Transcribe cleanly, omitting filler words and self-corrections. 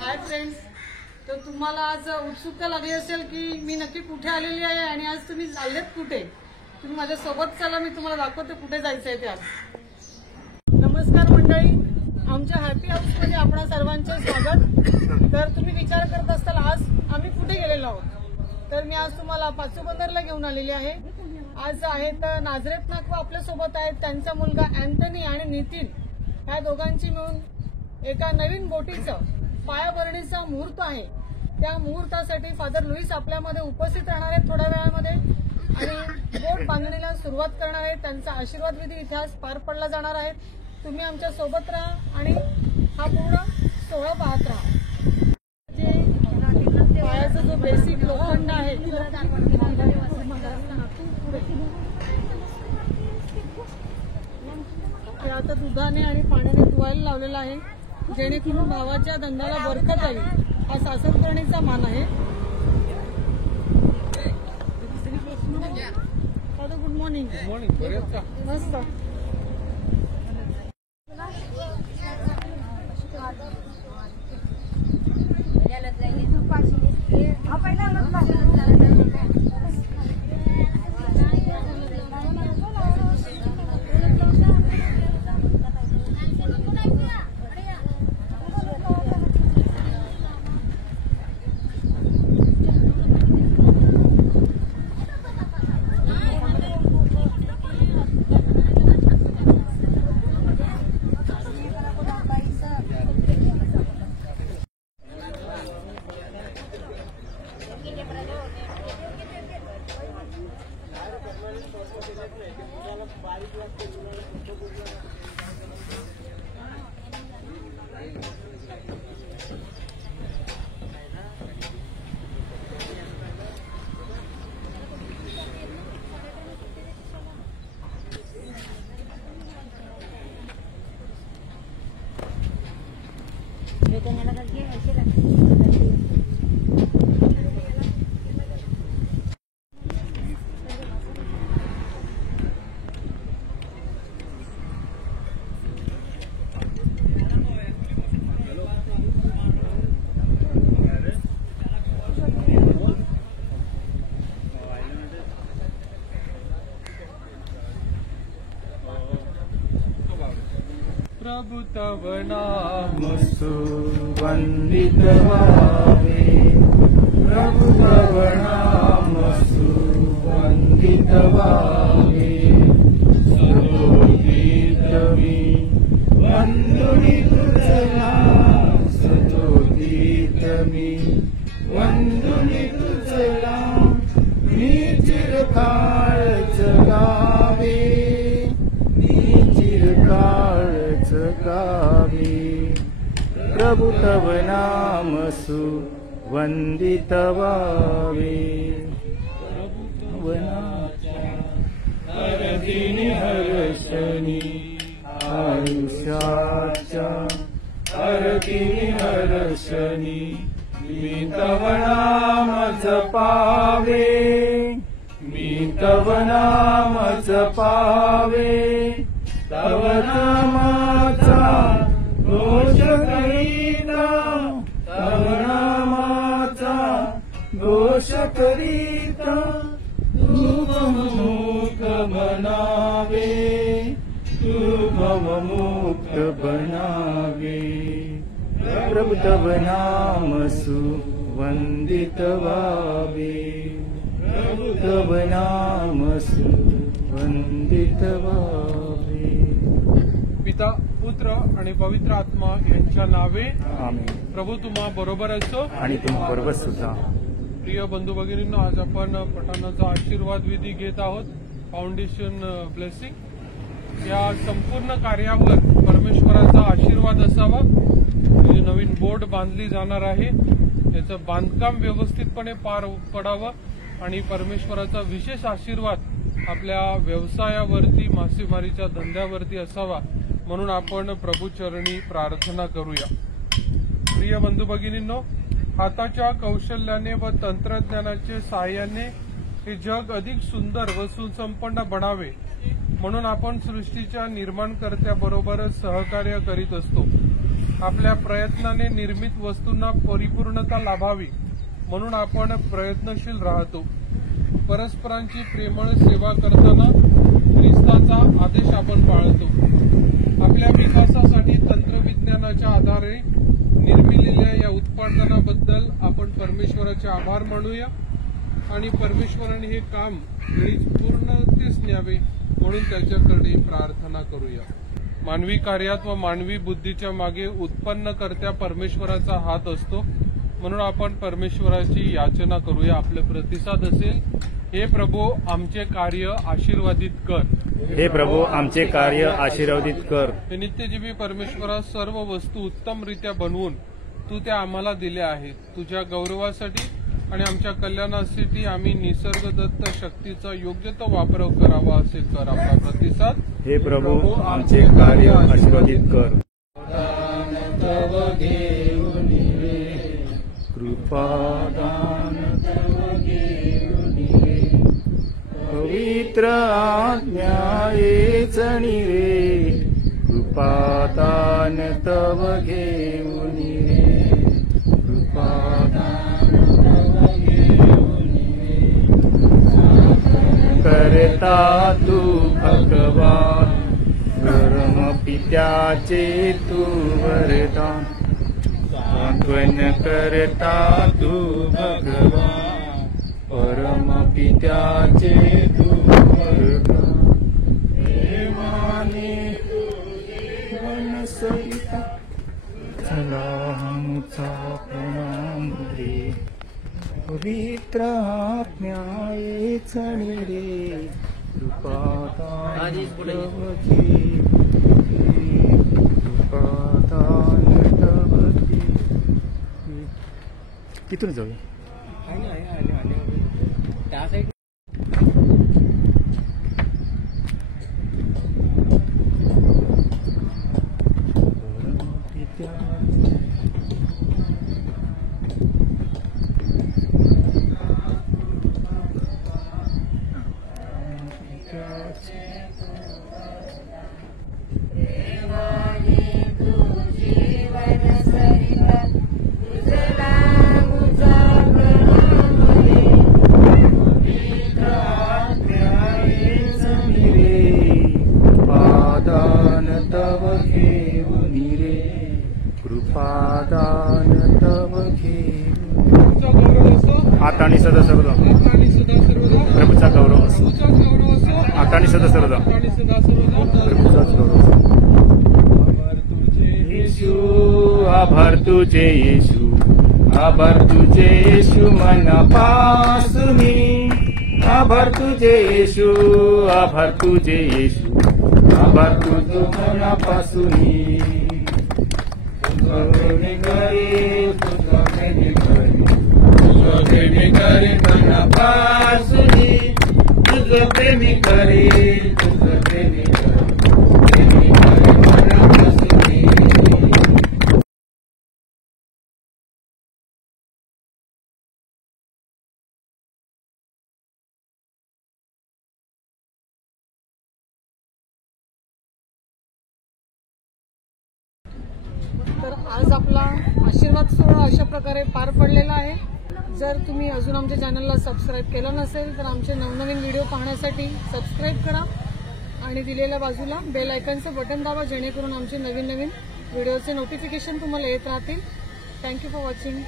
Hi friends, तर तुम्हाला आज उत्सुकता लागली असेल की मी नक्की कुठे आलेली आहे आणि आज तुम्ही चाललेत कुठे. तुम्ही माझ्या सोबत चला, मी तुम्हाला दाखवते कुठे जायचं आहे ते. आज नमस्कार मंडळी, आमच्या हॅपी हाऊसमध्ये आपणा सर्वांचे स्वागत. तर तुम्ही विचार करत असताल आज आम्ही कुठे गेलेलो आहोत, तर मी आज तुम्हाला पाचूबंदरला घेऊन आलेली आहे. आज आहेत नाझरेत नाकवा आपल्या सोबत आहेत, त्यांचा मुलगा अँथनी आणि नितीन, या दोघांची मिळून एका नवीन बोटीचं पायाभरणीचा मुहूर्त आहे. त्या मुहूर्तासाठी फादर लुईस आपल्यामध्ये उपस्थित राहणार आहेत थोड्या वेळामध्ये आणि बोट बांधणीला सुरुवात करणार आहेत. त्यांचा आशीर्वाद विधी इथे आज पार पडला जाणार आहे. तुम्ही आमच्या सोबत राहा आणि हा पूर्ण सोहळा पाहत राहा. जे पायाचा जो बेसिक लोखंड आहे ते आता दुधाने आणि पाण्याने धुवायला लावलेलं आहे, जेणेकरून भावाच्या धंद्याला बरकत आली. हा सासरकरणीचा मान आहे. Good morning. मस्त. प्रभु तव नाम सुवंदित वावे, प्रभु तव नाम सुवंदित वावे. सतोदित मी वंदुनी तुझला, सतोदित मी वंदुनी तुझला. मी चिरकाळ जगावे, मी चिरकाळ गावी. प्रभु तव नाम सुवंदित वावे. प्रभु तव हरदिनी हर्षणी आयुष्याच्या, हरदिनी हर्षणी मी तव नाम जपावे, मी तव नाम जपावे. तव नामाचा घोष करीता, तव नामाचा घोष करीता. तू भवमुक्त बनावे, तू भवमुक्त बनावे. प्रभु तव नाम सुवंदित वावे, प्रभु तव नाम सुवंदित वावे. पिता, पुत्र आणि पवित्र आत्मा यांच्या नावे आमेन. प्रभू तुम्हा बरोबर असो आणि तुम्हा बरोबर सुद्धा. प्रिय बंधू भगिनींनो, आज आपण पठाणाचा आशीर्वाद विधी घेत आहोत. फाउंडेशन ब्लेसिंग या संपूर्ण कार्यावर परमेश्वराचा आशीर्वाद असावा. जी नवीन बोट बांधली जाणार आहे त्याचं बांधकाम व्यवस्थितपणे पार पडावं आणि परमेश्वराचा विशेष आशीर्वाद आपल्या व्यवसायावरती, मासेमारीच्या धंद्यावरती असावा, म्हणून आपण प्रभूचरणी प्रार्थना करूया. प्रिय बंधू भगिनींनो, हाताच्या कौशल्याने व तंत्रज्ञानाच्या साहाय्याने हे जग अधिक सुंदर व सुसंपन्न बनावे म्हणून आपण सृष्टीच्या निर्माणकर्त्याबरोबरच सहकार्य करीत असतो. आपल्या प्रयत्नाने निर्मित वस्तूंना परिपूर्णता लाभावी म्हणून आपण प्रयत्नशील राहतो. परस्परांची प्रेमळ सेवा करताना ख्रिस्ताचा आदेश आपण पाळतो. आपल्या विकासासाठी तंत्रविज्ञानाच्या आधारे निर्मिलेल्या या उत्पादनाबद्दल आपण परमेश्वराचे आभार मानूया आणि परमेश्वराने हे काम वेळीच पूर्णतेस न्यावे म्हणून त्याच्याकडे प्रार्थना करूया. मानवी कार्यात व मानवी बुद्धीच्या मागे उत्पन्नकर्त्या परमेश्वराचा हात असतो म्हणून आपण परमेश्वराची याचना करूया. आपले प्रतिसाद असेल, हे प्रभू आमचे कार्य आशीर्वादित कर. हे प्रभू आमचे कार्य आशीर्वादित कर. हे नित्यजीवी परमेश्वरा, सर्व वस्तू उत्तमरित्या बनवून तू त्या आम्हाला दिल्या आहेत. तुझ्या गौरवासाठी आणि आमच्या कल्याणासाठी आम्ही निसर्गदत्त शक्तीचा योग्य तो वापर करावा असे कर. आपला प्रतिसाद, हे प्रभू आमचे कार्य आशीर्वादित कर. कृपादान तव घेऊन रे, पवित्र आज्ञायेच रे, कृपादान तव घेऊन रे, कृपादान तव घेऊन रे, करता तू भगवान, कर्म पित्याचे तू वरदान, सांत्वन करता तू भगवान, परम पित्याचे तू वरदान, प्रेमाने तू जीवन सरिता, चला आमचा प्रणाम रे, पवित्र आज्ञायेच रे, कृपादान तव घे, कृपादान तव घे. तिथून जाऊया. कृपादान तव घेऊन आता आणि सदा सर्वदा प्रभूचा गौरव असो. आता आणि सदा सर्वदा प्रभूचाच गौरव असो. आभार तुझे येशू, आभार तुझे येशू मनापासून, आभार तुझे येशू, आभार तुझे येशू, आभार तुझो मनापासून. तुझे करे, तुझं प्रेम करे मनापासून, तुझं प्रेम करे, तुझं प्रेम करे मनापासून. तर आज आपला आशीर्वाद सोहळा अशा प्रकारे पार पडलेला आहे. जर तुम्ही अजून आमच्या चॅनलला सबस्क्राईब केलं नसेल तर आमचे नवनवीन व्हिडिओ पाहण्यासाठी सबस्क्राईब करा आणि दिलेल्या बाजूला बेल आयकॉनचं बटन दाबा, जेणेकरून आमचे नवीन नवीन व्हिडिओचे नोटिफिकेशन तुम्हाला येत राहतील. Thank you for watching.